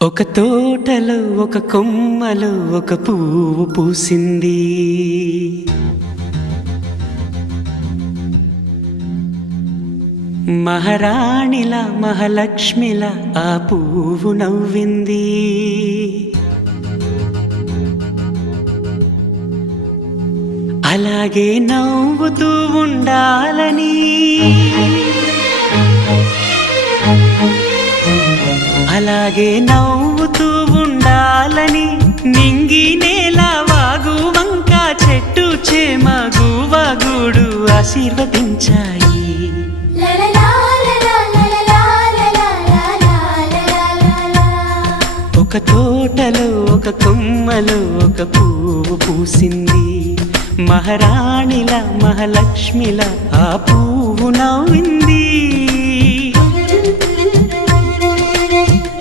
ఒక తోటలో ఒక కొమ్మలో ఒక పువ్వు పూసింది. మహారాణిలా మహాలక్ష్మిలా ఆ పువ్వు నవ్వింది. అలాగే నవ్వుతూ ఉండాలని, అలాగే నవ్వుతూ ఉండాలని నింగి నేల వాగు వంక చెట్టు చేమ గువగూడు ఆశీర్వదించాయి. ఒక తోటలో ఒక కొమ్మలో ఒక పువ్వు పూసింది. మహారాణిలా మహాలక్ష్మిలా ఆ పువ్వు నవ్వింది.